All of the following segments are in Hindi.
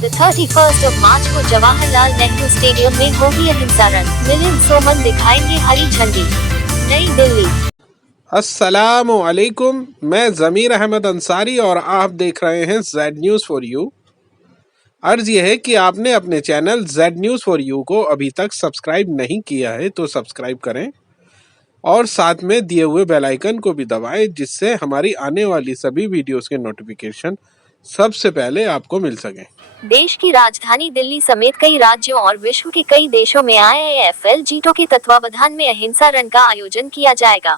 The 31st of March को जवाहरलाल नेहरू स्टेडियम में होगी अहिंसा रन। मिलिंद सोमन दिखाएंगे हरी झंडी। नई दिल्ली। अस्सलामु अलैकुम, मैं ज़मीर अहमद अंसारी और आप देख रहे हैं जेड न्यूज़ फॉर यू। अर्ज़ यह है कि आपने अपने channel Z news for you को अभी तक सब्सक्राइब नहीं किया है तो सब्सक्राइब करें और साथ में दिए हुए बेल आइकन को भी दबाएं, जिससे हमारी आने वाली सभी वीडियोस के नोटिफिकेशन सबसे पहले आपको मिल सकें। देश की राजधानी दिल्ली समेत कई राज्यों और विश्व के कई देशों में IIFL जीतो के तत्वावधान में अहिंसा रन का आयोजन किया जाएगा।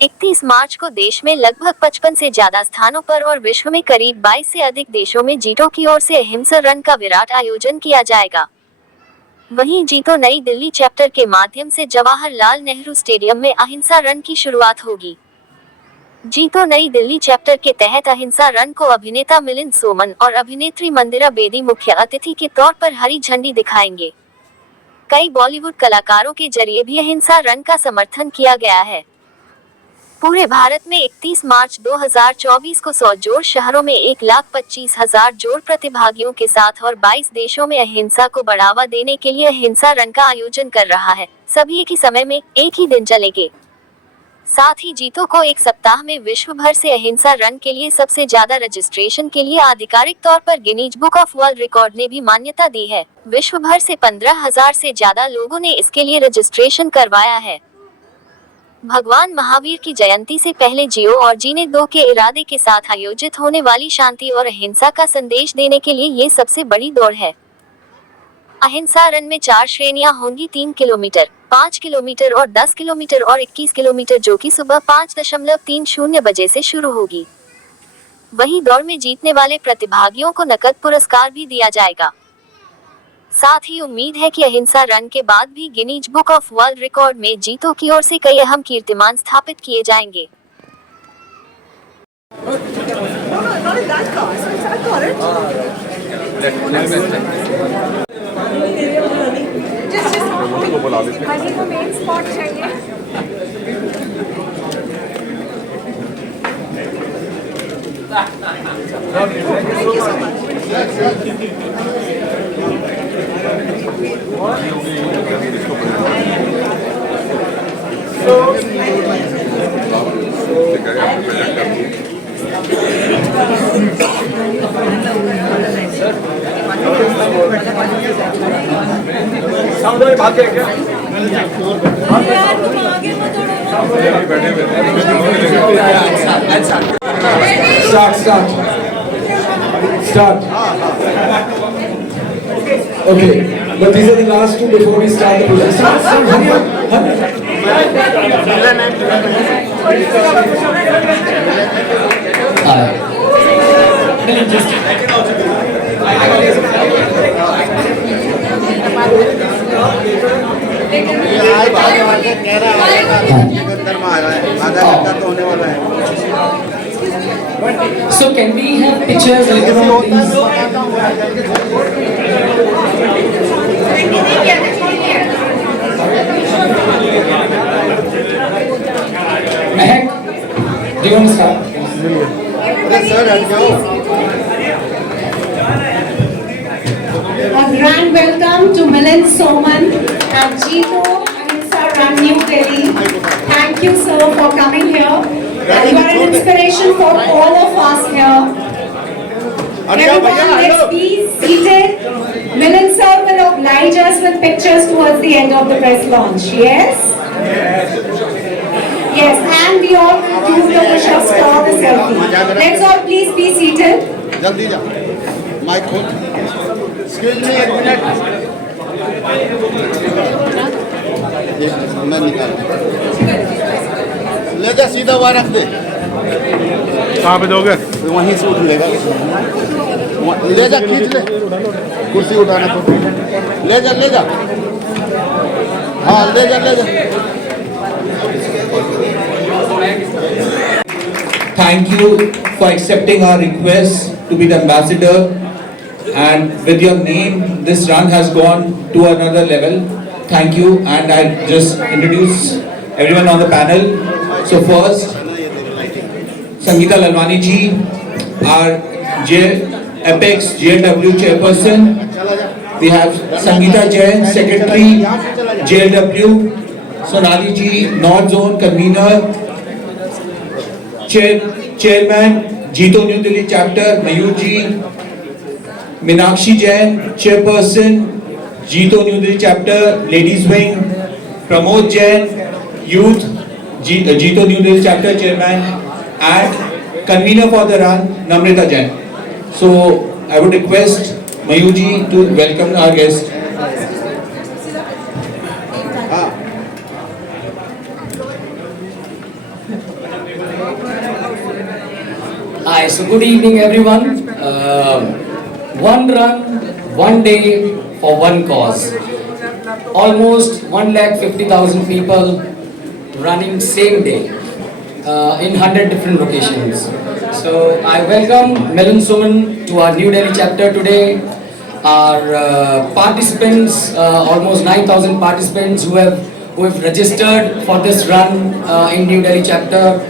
31 मार्च को देश में लगभग 55 से ज्यादा स्थानों पर और विश्व में करीब 22 से अधिक देशों में जीतो की ओर से अहिंसा रन का विराट आयोजन किया जाएगा। वहीं जीतो नई दिल्ली चैप्टर के माध्यम से जवाहरलाल नेहरू स्टेडियम में अहिंसा रन की शुरुआत होगी। जीतो नई दिल्ली चैप्टर के तहत अहिंसा रन को अभिनेता मिलिंद सोमन और अभिनेत्री मंदिरा बेदी मुख्य अतिथि के तौर पर हरी झंडी दिखाएंगे। कई बॉलीवुड कलाकारों के जरिए भी अहिंसा रन का समर्थन किया गया है। पूरे भारत में 31 मार्च 2024 को 100 जोड़ शहरों में 1,25,000 जोड़ प्रतिभागियों के साथ और 22 देशों में अहिंसा को बढ़ावा देने के लिए अहिंसा रन का आयोजन कर रहा है। सभी एक ही समय में एक ही दिन चलेंगे। साथ ही जीतो को एक सप्ताह में विश्व भर से अहिंसा रन के लिए सबसे ज्यादा रजिस्ट्रेशन के लिए आधिकारिक तौर पर Guinness book of world record ने भी मान्यता दी है। विश्व भर से 15,000 से ज्यादा लोगों ने इसके लिए रजिस्ट्रेशन करवाया है। भगवान महावीर की जयंती से पहले जियो और जीने दो के इरादे के साथ आयोजित होने वाली शांति और अहिंसा का संदेश देने के लिए ये सबसे बड़ी दौड़ है। अहिंसा रन में 4 श्रेणियां होंगी, 3 किलोमीटर, 5 किलोमीटर और 10 किलोमीटर और 21 किलोमीटर, जो कि सुबह 5:30 बजे से शुरू होगी। वहीं दौड़ में जीतने वाले प्रतिभागियों को नकद पुरस्कार भी दिया जाएगा। साथ ही उम्मीद है कि अहिंसा रन के बाद भी Guinness book of world record में जीतो की ओर से कई अहम कीर्तिमान स्थापित किए जाएंगे। Start. Okay, but these are the last two before we start the process. Hurry up, hurry So can we have pictures later on, please? Mehak, do you want to start? A grand welcome to Milind Soman and Jeeto Ahimsa Run New Delhi. Thank you, sir, for coming here. And you are an inspiration for all of us here. Everyone, let's be seated. Milind sir will oblige us with pictures towards the end of the press launch. Yes? Yes, and we all will do the push-ups for the selfie. Let's all please be seated. जल्दी जा, माइक खोल। Excuse me, एक मिनट। मैं निकाल। ले जा, सीधा वहाँ रख दे। कहाँ पे दोगे? वहीं से उठ लेगा। ले जा, खींच ले। कुर्सी उठाना तो। ले जा, ले जा। हाँ, ले जा, ले जा। Thank you for accepting our request to be the ambassador, and with your name this run has gone to another level. Thank you, and I just introduce everyone on the panel. So first, Sangeeta Lalwani ji, our Apex JLW chairperson. We have Sangeeta Jain, secretary JLW. Sonali ji, North Zone convener. Chairman Jito New Delhi chapter Mayur ji. Minakshi Jain, chairperson Jito New Delhi chapter ladies wing. Pramod Jain, youth Jito New Delhi chapter chairman, and convener for the run Namrita Jain. So I would request Mayur ji to welcome our guest. Hi, so good evening everyone. One run, one day for one cause. Almost 150,000 people running same day in 100 different locations. So I welcome Milan Suman to our New Delhi chapter today. Our participants, almost 9,000 participants who have registered for this run in New Delhi chapter.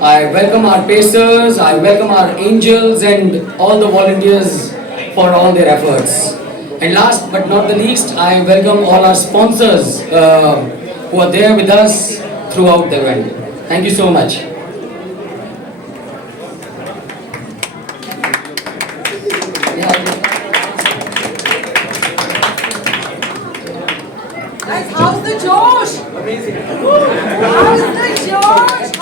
I welcome our pacers, I welcome our angels and all the volunteers for all their efforts. And last but not the least, I welcome all our sponsors who are there with us throughout the event. Thank you so much. Guys, how's the Josh? Amazing. How's the Josh?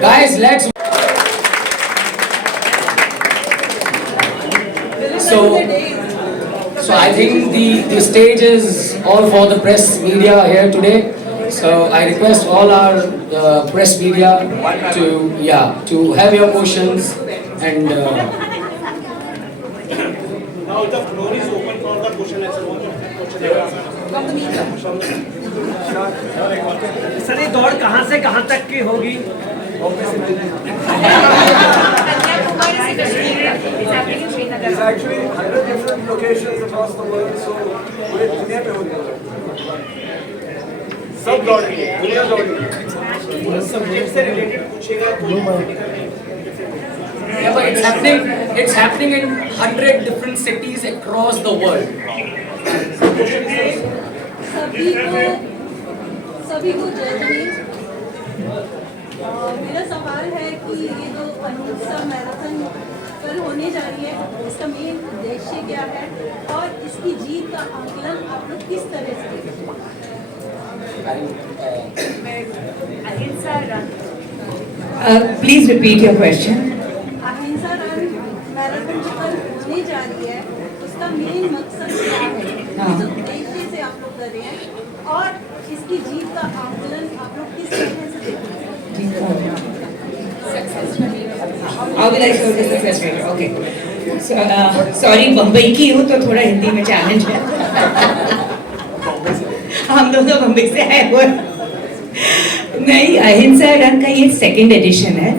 Guys, let's. So I think the stage is all for the press media here today. So I request all our press media to have your questions and. Now the floor is open for the question answer. From the media. Sir ये दौड़ कहाँ से कहाँ तक की होगी? It's actually 100 different locations across the world, so पूरे दुनिया पे होने वाला है। सब दौड़ेंगे, दुनिया दौड़ेंगे। सब्जेक्ट से रिलेटेड पूछेगा Yeah, but it's happening in 100 different cities across the world. सभी को जय जमीन। मेरा सवाल है कि ये जो अहिंसा मैराथन कल होने जा रही है, इसका मेन उद्देश्य क्या है और इसकी जीत का आकलन आप लोग किस तरह से अहिंसा run please repeat your question. अहिंसा रन मैराथन जो कल होने जा रही है, उसका मेन मकसद क्या है, किस उद्देश्य से आप लोग कर रहे हैं और इसकी जीत का आकलन आप लोग किस तरह से देखते हैं? How will I show the success rate? Okay. So, sorry, Bombay की हूँ तो थोड़ा हिंदी में चैलेंज है। हम दोनों बम्बई से आए हुए। नहीं, अहिंसा रन का ये सेकंड एडिशन है।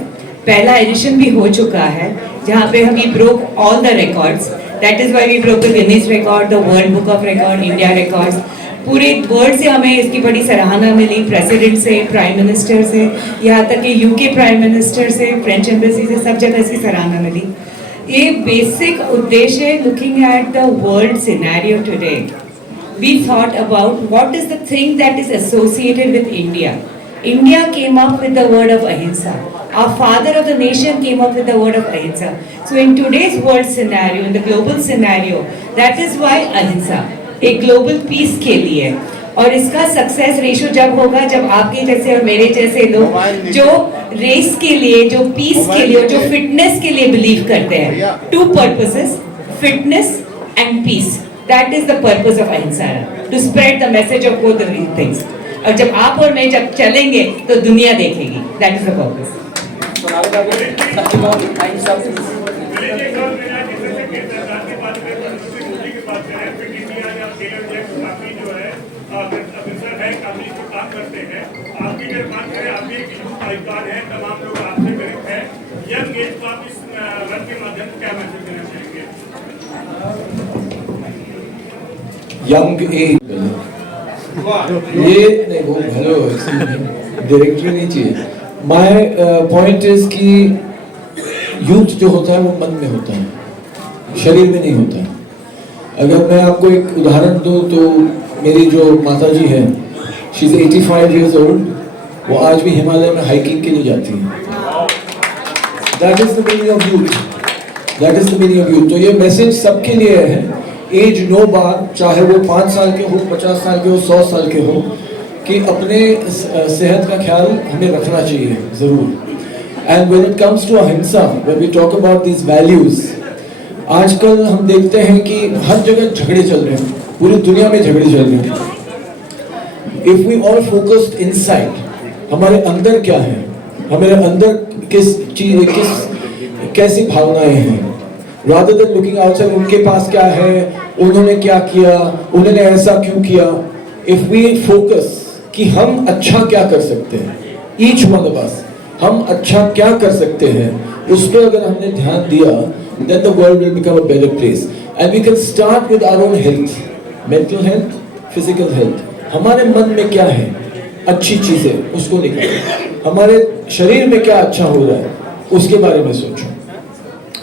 पहला एडिशन भी हो चुका है, जहाँ पे हम broke all the records. That is why we broke the Guinness record, the World Book of Record, India records. पूरे वर्ल्ड से हमें इसकी बड़ी सराहना मिली, प्रेसिडेंट से, प्राइम मिनिस्टर से, यहाँ तक कि यूके प्राइम मिनिस्टर से, फ्रेंच एम्बेसी से, सब जगह इसकी सराहना मिली। ये बेसिक उद्देश्य है, looking at the world scenario today, we thought about what is the thing that is associated with India. India came up with the word of ahimsa. Our father of the nation came up with the word of ahimsa. So in today's world scenario, in the global scenario, that is why ahimsa. एक ग्लोबल पीस के लिए, और इसका सक्सेस रेशो जब होगा जब आपके जैसे और मेरे जैसे लोग जो रेस के लिए, जो पीस के लिए, जो फिटनेस के लिए बिलीव करते हैं, two purposes, fitness and peace, that is the purpose of Ahimsa, to spread the message of both the things. और जब आप और मैं जब चलेंगे तो दुनिया देखेगी, that is the purpose. Young age ये नहीं, वो हेलो डायरेक्टरी नहीं चाहिए, माय पॉइंट इज कि यूथ जो होता है वो मन में होता है, शरीर में नहीं होता है। अगर मैं आपको एक उदाहरण दूं तो मेरी जो माता जी हैं, शी इज 85 years old, वो आज भी हिमालय में हाइकिंग के लिए जाती हैं। That is the meaning of youth, that is the meaning of youth. तो ये मैसेज सबके लिए है, एज नो बार, चाहे वो 5 साल के हो, 50 साल के हो, 100 साल के हो, कि अपने सेहत का ख्याल हमें रखना चाहिए जरूर। And when it comes to Ahimsa, when we talk about these values, आजकल हम देखते हैं कि हर जगह झगड़े चल रहे हैं, पूरी दुनिया में झगड़े चल रहे हैं। If we all focused inside, हमारे अंदर क्या है, हमारे अंदर किस कैसी भावनाएं हैं, rather than looking outside, उनके पास क्या है, उन्होंने क्या किया, उन्होंने ऐसा क्यों किया। If we focus कि हम अच्छा क्या कर सकते हैं, each one of us, हम अच्छा क्या कर सकते हैं, उस पर अगर हमने ध्यान दिया, then the world will become a better place. And we can start with our own health, mental health, physical health. हमारे मन में क्या है, अच्छी चीजें, उसको निकालो। हमारे शरीर में क्या अच्छा हो रहा है, उसके बारे में सोचो।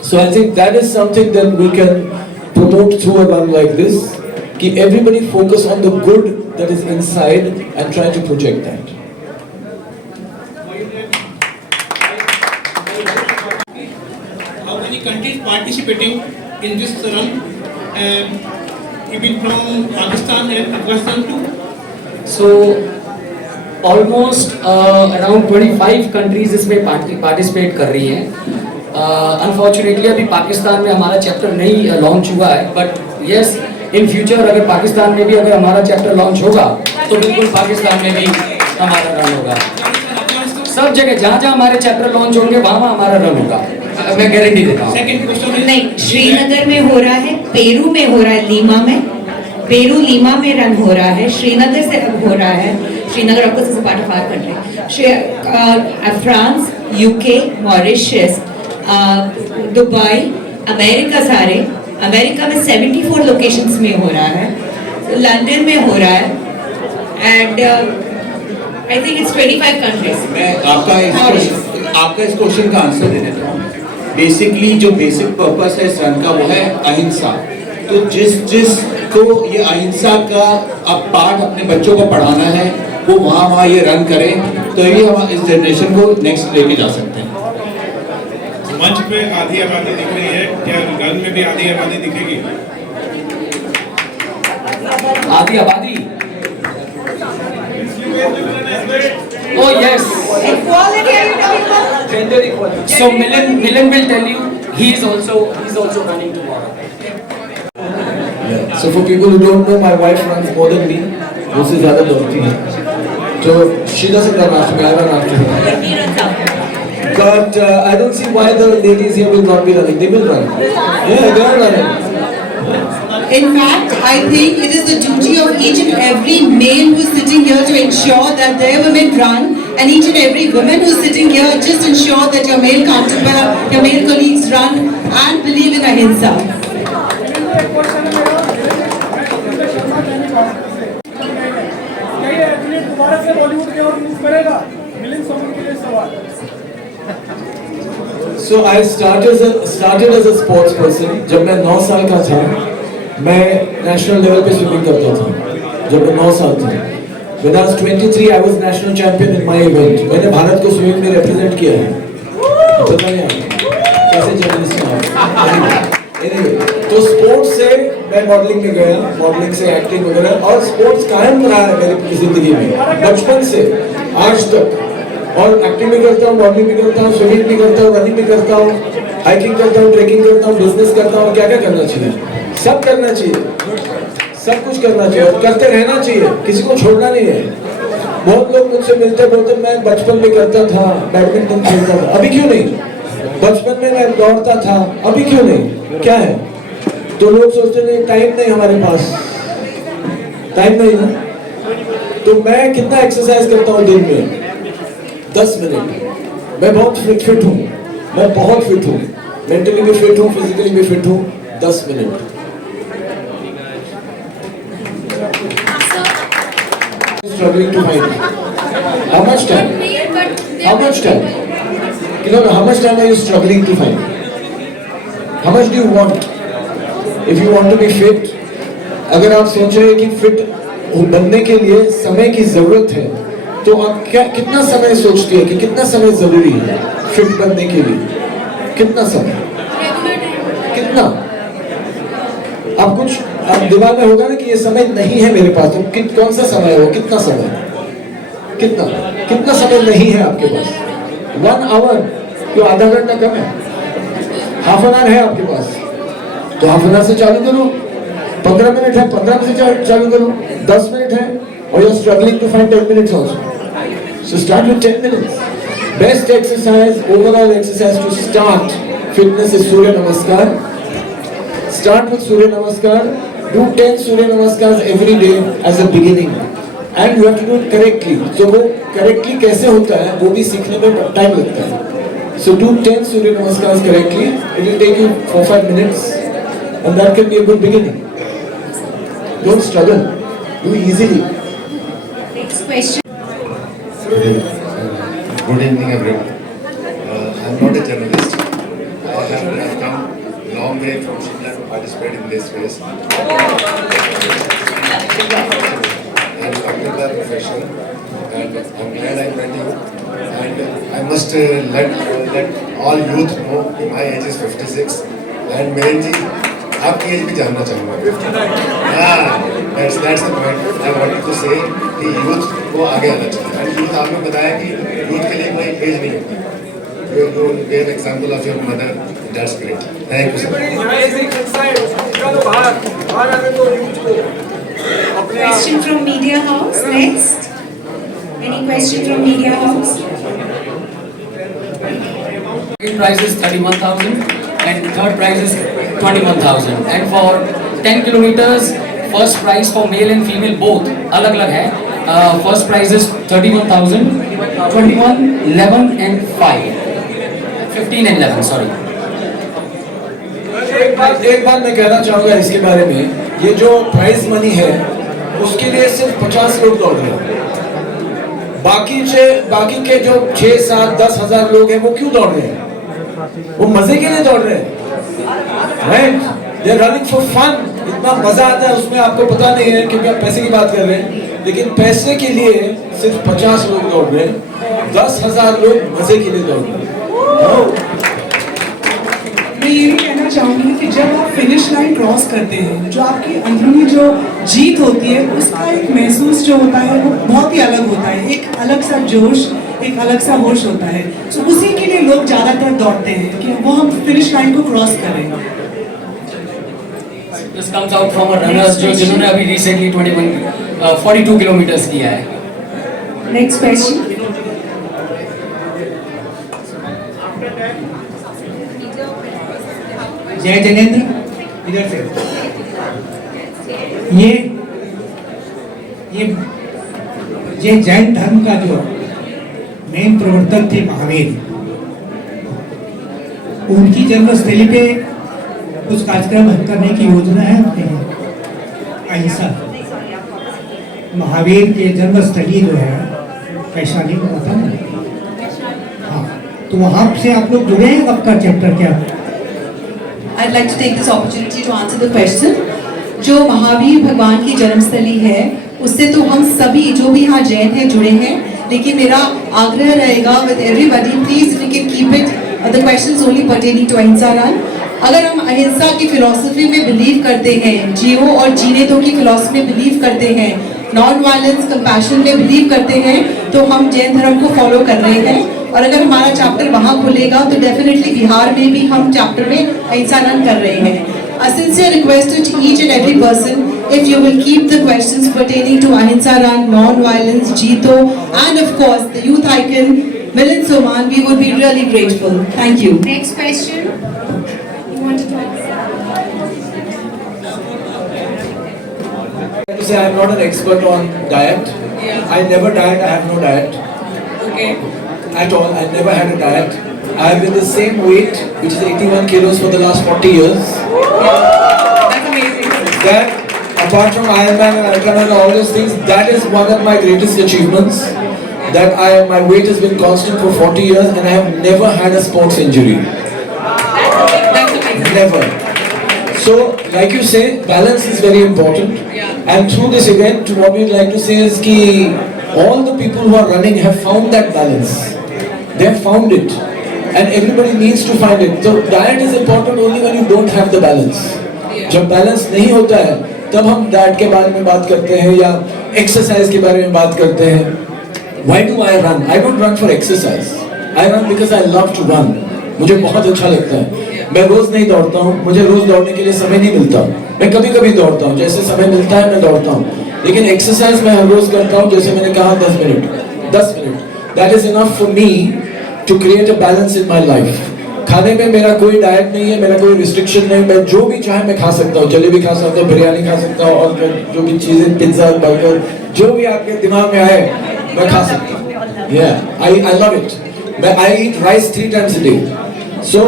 So I think that is something that we can promote through a run like this, कि everybody focus on the good that is inside and try to project that. How many countries participating in this run? Even from Pakistan and Afghanistan too? So almost around 25 countries इसमें participate कर रही हैं। अनफॉर्चुनेटली अभी पाकिस्तान में हमारा चैप्टर नहीं लॉन्च हुआ है, बट यस इन फ्यूचर अगर पाकिस्तान में भी अगर हमारा चैप्टर लॉन्च होगा तो बिल्कुल पाकिस्तान में भी हमारा रन होगा। सब जगह जहाँ जहाँ हमारे चैप्टर लॉन्च होंगे वहाँ वहाँ हमारा रन होगा, मैं गारंटी देता हूँ। नहीं, श्रीनगर में हो रहा है, पेरू में हो रहा है, लीमा में, पेरू लीमा में रन हो रहा है, श्रीनगर से अब हो रहा है। Srinagar of course is a part of our country. France, UK, Mauritius, Dubai, America, सारे अमेरिका में 74 लोकेशंस में हो रहा है, लंदन में हो रहा है, and I think it's 25 countries. मैं आपका इस क्वेश्चन का आंसर दे देता हूँ। बेसिकली जो बेसिक पर्पस है इस रन का वो है अहिंसा। तो जिस को ये अहिंसा का अब पाठ अपने बच्चों को पढ़ाना है, वो वहाँ ये रन करें, तो ये हम इस जनरेशन को नेक्स्ट लेके जा सकते हैं। मंच पे आधी आबादी दिख रही है, क्या रन में भी आधी आबादी दिखेगी? आधी आबादी? Oh yes. Equality are you talking about? Gender equality. So Milan will tell you he's also running tomorrow. Yeah. So for people who don't know, my wife runs more than me. मुझसे ज़्यादा दौड़ती है. So she doesn't run after me, I run after her. But I don't see why the ladies here will not be running. They will run. Yeah, they are running. In fact, I think it is the duty of each and every male who is sitting here to ensure that their women run, and each and every woman who is sitting here just ensure that your male counterpart, your male colleagues run and believe in ahimsa. So I started as a sports person. जब मैं 9 साल का था, मैं नेशनल लेवल पे स्विमिंग करता था। जब मैं 9 साल था, when I was 23, I was national champion in my event. मैंने भारत को स्विमिंग में रिप्रेजेंट किया है। पता नहीं आपको कैसे जर्नलिस्ट हैं। Anyway, तो स्पोर्ट्स से मैं मॉडलिंग में गया, मॉडलिंग से एक्टिंग वगैरह, और स्पोर्ट्स कायम रहा है मेरी जिंदगी में बचपन से आज तक। और एक्टिंग भी करता हूँ, मॉडलिंग भी करता हूँ, स्विमिंग भी करता हूँ, रनिंग भी करता हूँ, हाइकिंग करता हूँ, ट्रेकिंग करता हूँ, बिजनेस करता हूँ। क्या क्या करना चाहिए? सब करना चाहिए, सब कुछ करना चाहिए और करते रहना चाहिए, किसी को छोड़ना नहीं है। बहुत लोग मुझसे मिलते बोलते मैं बचपन में करता था, बैडमिंटन खेलता था, अभी क्यों नहीं? बचपन में मैं दौड़ता था, अभी क्यों नहीं? क्या है? तो लोग सोचते नहीं, टाइम नहीं हमारे पास, टाइम नहीं ना। तो मैं कितना एक्सरसाइज करता हूँ दिन में? 10 मिनट। मैं बहुत फिट हूँ, मैं बहुत फिट हूँ, मेंटली भी फिट हूँ, फिजिकली भी फिट हूँ। 10 minute. Struggling to find how much time? But How much time? You know, how much time are you struggling to find? How much do you want? If you want to be fit, अगर आप सोच रहे हैं कि फिट बनने के लिए समय की जरूरत है, तो आप कितना समय सोचती है कि कितना समय जरूरी है फिट बनने के लिए? कितना समय? कितना? आप कुछ आप दिमाग में होगा ना कि ये समय नहीं है मेरे पास, तो कौन सा समय है वो? कितना समय? कितना समय नहीं है आपके पास? 1 hour, तो आधा घंटा कम है। हाफ एन आवर है आपके पास, तो हाफ एन आवर से चालू करो। 15 मिनट है, 15 मिनट से चालू करो। 10 मिनट है, और you are struggling to find 10 minutes also. So start with 10 minutes. Best exercise, overall exercise to start fitness is Surya Namaskar. Start with Surya Namaskar. Do 10 Surya Namaskars every day as a beginning. And you have to do it correctly. So वो correctly कैसे होता है वो भी सीखने में टाइम लगता है. So do 10 Surya Namaskars correctly. It will take you 4-5 minutes, and that can be a good beginning. Don't struggle. Do easily. Next question. Good evening, everyone. I'm not a journalist. I have come long way from Shimla to participate in this race. I'm from the profession, and I'm glad I met you. And I must let all youth know that my age is 56. And Meher ji, आपकी एज भी जानना चाहूँगा। 59. हाँ, that's the point I wanted to say कि यूथ को आगे आना चाहिए। And यूथ आपने बताया कि यूथ के लिए कोई एज नहीं होती। You gave example of your mother. That's great. Thank you, sir. चलो बाहर आने दो यूथ को। Question from Media House. Next. Any question from Media House? Second prize is 31,000 and third prize is 21,000. And for 10 kilometers, first prize for male and female both अलग-अलग है. First prize is 31,000, 21, 11 and 5. 15 and 11, sorry. एक बात मैं कहना चाहूँगा इसके बारे में, ये जो प्राइज मनी है उसके लिए सिर्फ 50 लोग दौड़ रहे हैं। बाकी के जो 6, 7, 10 हजार लोग हैं वो क्यों दौड़ रहे हैं? वो मजे के लिए दौड़ रहे हैं, right? They are running for fun. इतना मजा आता है उसमें, आपको पता नहीं है क्योंकि आप पैसे की बात कर रहे हैं, लेकिन पैसे के लिए सिर्फ 50 लोग दौड़ रहे हैं, 10,000 लोग मजे के लिए दौड़ रहे हैं। मैं ये भी कहना चाहूँगी कि जब आप फिनिश लाइन क्रॉस करते हैं, जो आपकी अंदरूनी जो जीत होती है उसका एक महसूस जो होता है वो बहुत ही अलग होता है। एक अलग सा जोश, एक अलग सा होश होता है। तो उसी के लिए लोग ज़्यादातर दौड़ते हैं कि वो हम फिनिश लाइन को क्रॉस करें। This comes out from a runners जिन्होंने अभी recently 42 किलोमीटर्स किया है। Next question. जय जनेंद्र, इधर से। ये जैन धर्म का जो मेन प्रवर्तक थे महावीर, उनकी जन्मस्थली पे कुछ कार्यक्रम करने की योजना है अहिंसा। महावीर के जन्मस्थली जो है वैशाली को पता नहीं। हाँ, तो वहाँ से आप लोग जुड़े हैं? आपका चैप्टर क्या? I'd like to take this opportunity to answer the question. जो महावीर भगवान की जन्मस्थली है उससे तो हम सभी जो भी यहाँ जैन हैं जुड़े हैं, लेकिन मेरा आग्रह रहेगा with everybody, please if you can keep it the questions only pertaining to अहिंसा रन। अगर हम अहिंसा की फिलॉसफी में बिलीव करते हैं, जियो और जीने दो की फिलॉसफी में बिलीव करते हैं, नॉन वायलेंस कंपैशन में बिलीव करते हैं, तो हम जैन धर्म को फॉलो कर रहे हैं। और अगर हमारा चैप्टर वहाँ खुलेगा तो डेफिनेटली बिहार में भी हम चैप्टर में अहिंसा रन कर रहे हैं। A sincere request to each and every person, if you will keep the questions pertaining to Ahimsa Run, non-violence, Jeeto, and of course the youth icon Milind Soman, we would be really grateful. Thank you. Next question. You wanted to answer? To say I am not an expert on diet. I never diet. I have no diet. Okay. At all. I never had a diet. I have been the same weight, which is 81 kilos for the last 40 years. That's amazing. That, apart from Ironman and Ultraman and all those things, that is one of my greatest achievements. that my weight has been constant for 40 years and I have never had a sports injury. Never. So, like you say, balance is very important. And through this event, what we'd like to say is that all the people who are running have found that balance. They have found it. And everybody needs to find it. So, diet is important only when you don't have the balance. जब बैलेंस नहीं होता है तब हम डाइट के बारे में बात करते हैं या एक्सरसाइज के बारे में बात करते हैं. Why do I run? I don't run for exercise. I run because I love to run. मुझे बहुत अच्छा लगता है. मैं रोज नहीं दौड़ता हूँ, मुझे रोज दौड़ने के लिए समय नहीं मिलता. मैं कभी कभी दौड़ता हूँ, जैसे समय मिलता है मैं दौड़ता हूँ. लेकिन एक्सरसाइज मैं हर रोज करता हूँ, जैसे मैंने कहा 10 minute. That is enough for me to create a balance in my life. खाने में मेरा कोई डाइट नहीं है, मेरा कोई रिस्ट्रिक्शन नहीं. मैं जो भी चाहे मैं खा सकता हूँ, जलेबी खा सकता हूँ, बिरयानी खा सकता हूँ और जो भी चीजें, पिज्जा, बर्गर, जो भी आपके दिमाग में आए मैं खा सकता हूँ. Yeah, I love it. I eat rice 3 times a day. So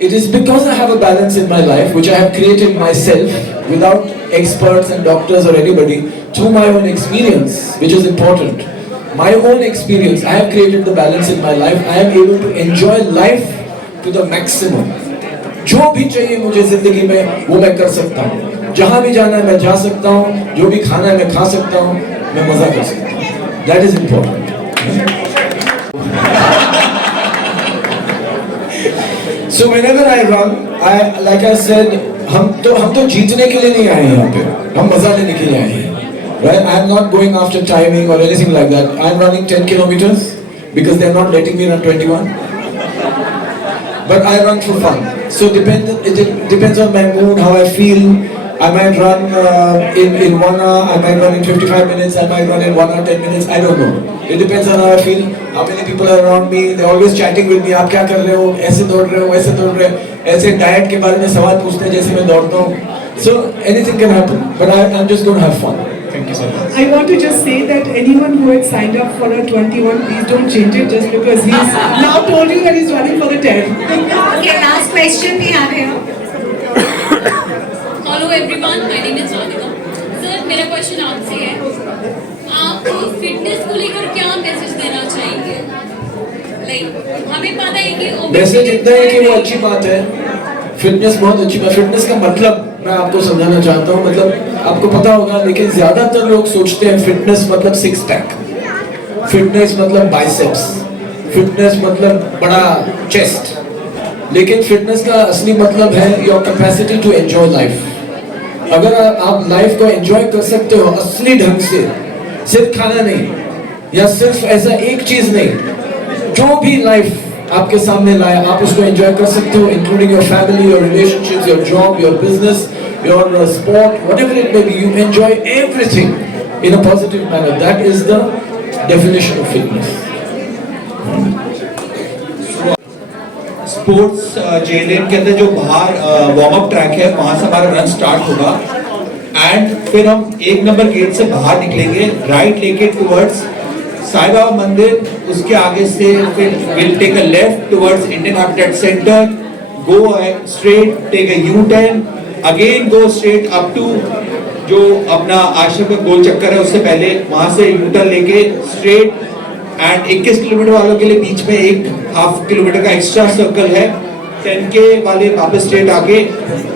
it is because I have a balance in my life, which I have created myself without experts and doctors or anybody, through my own experience, which is important. My own experience, I have created the balance in my life. I am able to enjoy life to the maximum. जो भी चाहिए मुझे जिंदगी में वो मैं कर सकता हूँ. जहाँ भी जाना है मैं जा सकता हूँ. जो भी खाना है मैं खा सकता हूँ. मैं मजा कर सकता हूँ. That is important. So whenever I run, like I said, हम तो जीतने के लिए नहीं आए हैं यहाँ पे. हम मजा लेने के लिए आए हैं. Right? I am not going after timing or anything like that. I am running 10 kilometers because they are not letting me run 21. But I run for fun. So it depends on my mood, how I feel. I might run in 1 hour, I might run in 55 minutes, I might run in 1 hour 10 minutes, I don't know. It depends on how I feel, how many people are around me. They're always chatting with me. आप क्या कर रहे हो? ऐसे दौड़ रहे हो? वैसे दौड़ रहे हो? ऐसे डाइट के बारे में सवाल पूछते हैं जैसे मैं दौड़ता हूँ. So anything can happen. But I'm just going to have fun. Thank you so much. I want to just say that anyone who had signed up for a 21, please don't change it just because he's now told you that he's running for the 10. Okay, last question we have here. Hello everyone, my name is Radhika. Sir, मेरा क्वेश्चन आपसे है, आप फिटनेस को लेकर क्या मैसेज देना चाहेंगे? हमें पता है कि मैसेज इतना है कि वो अच्छी बात है. फिटनेस बहुत अच्छी बात. फिटनेस का मतलब मैं आपको समझाना चाहता हूँ. मतलब आपको पता होगा, लेकिन ज्यादातर लोग सोचते हैं फिटनेस मतलब 6 पैक, फिटनेस मतलब बाइसेप्स, फिटनेस मतलब बड़ा चेस्ट. लेकिन फिटनेस का असली मतलब है your capacity to enjoy life. अगर आप लाइफ को एंजॉय कर सकते हो असली ढंग से, सिर्फ खाना नहीं या सिर्फ ऐसा एक चीज नहीं, जो भी लाइफ आपके सामने लाया आप उसको एंजॉय कर सकते हो, including your family, your relationships, your job, your business, your sport, whatever it may be. You enjoy everything in a positive manner. That is the definition of fitness. Sports JLN के अंदर जो बाहर वार्म अप ट्रैक है वहां से हमारा रन स्टार्ट होगा एंड फिर हम 1 नंबर गेट से बाहर निकलेंगे, राइट लेके टुवर्ड्स साईं बाबा मंदिर. उसके आगे से फिर will take a left towards Indian Habitat Centre, go straight, take a U turn, again go straight up to जो अपना आश्रम का गोल चक्कर है उससे पहले, वहां से यू टर्न लेके स्ट्रेट एंड 21 किलोमीटर वालों के लिए बीच में एक हाफ किलोमीटर का एक्स्ट्रा सर्कल है. 10K वाले वापस स्ट्रेट आके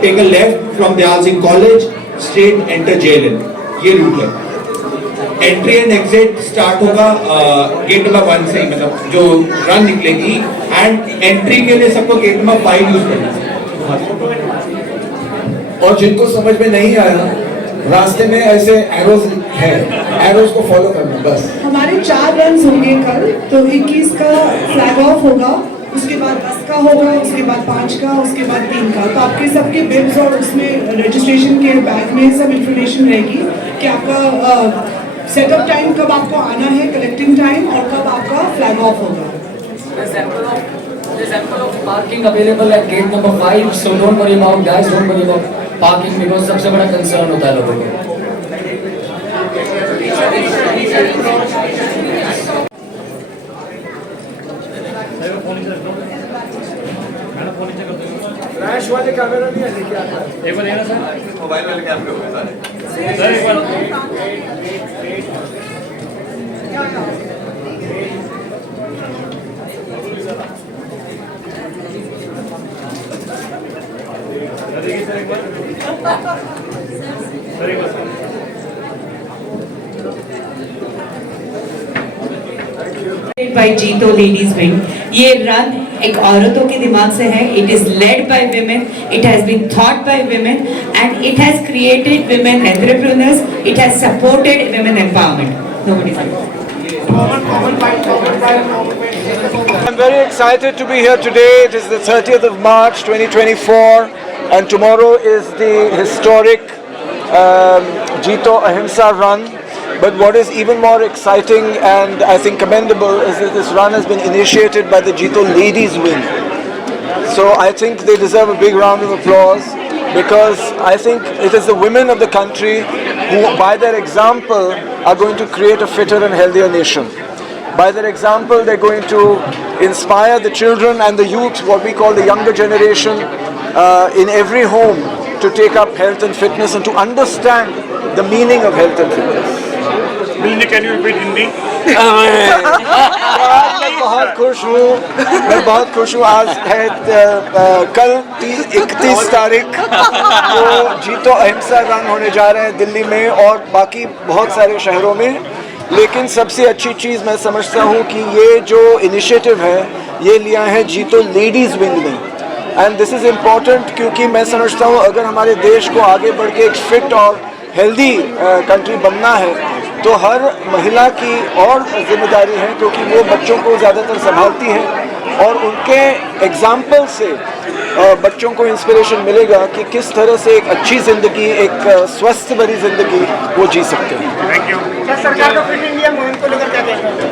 take a left from Dayal Singh college, straight enter JLN. ये रूट है. एंट्री एंड एग्जिट स्टार्ट होगा गेट नंबर 1 से ही, मतलब जो रन निकलेगी. एंड एंट्री के लिए सबको गेट नंबर 5 यूज करना है. और जिनको समझ में नहीं आया, रास्ते में ऐसे एरोज है, एरोज को फॉलो करना बस. हमारे 4 रन होंगे कल. तो 21 का फ्लैग ऑफ होगा, उसके बाद 10 का होगा, उसके बाद 5 का, उसके बाद 3 का. तो आपके सबके बिब्स और उसमें रजिस्ट्रेशन के बैग में सब इंफॉर्मेशन रहेगी कि आपका सेटअप टाइम कब आपको आना है, कलेक्टिंग टाइम, और कब आपका फ्लैग ऑफ होगा. There's ample of parking available at gate number 5, so don't worry about guys, don't worry about parking because सबसे बड़ा concern होता है लोगों को. फ्लैश वाले कैमरा नहीं है, लेके आता है. एक बार लेना सर, मोबाइल वाले कैमरे हो गए सर. एक बार एक बार सर एक बार बाय जीतो लेडीज विंग। ये रन एक औरतों के दिमाग से है। It is led by women, it has been thought by women and it has created women entrepreneurs, it has supported women empowerment. Nobody's I'm very excited to be here today. It is the 30th of March 2024 and tomorrow is the historic Jeeto Ahimsa run. But what is even more exciting and I think commendable is that this run has been initiated by the Jeeto Ladies Wing. So I think they deserve a big round of applause because I think it is the women of the country who by their example are going to create a fitter and healthier nation. By their example they're going to inspire the children and the youth, what we call the younger generation in every home to take up health and fitness and to understand the meaning of health and fitness. Can you repeat Hindi? मैं बहुत खुश हूँ आज है कल 31 तारीख को जीतो अहिंसा रन होने जा रहे हैं दिल्ली में और बाकी बहुत सारे शहरों में। लेकिन सबसे अच्छी चीज़ मैं समझता हूँ कि ये जो इनिशिएटिव है ये लिया है जीतो लेडीज़ विंग ने एंड दिस इज़ इम्पॉर्टेंट क्योंकि मैं समझता हूँ अगर हमारे देश को आगे बढ़ के एक फिट और हेल्दी कंट्री बनना है तो हर महिला की और जिम्मेदारी है क्योंकि वो बच्चों को ज़्यादातर संभालती हैं और उनके एग्जाम्पल से बच्चों को इंस्पिरेशन मिलेगा कि किस तरह से एक अच्छी ज़िंदगी, एक स्वस्थ भरी ज़िंदगी वो जी सकते हैं। Thank you. सरकार को फिट इंडिया मुहिम को लेकर क्या कहना है?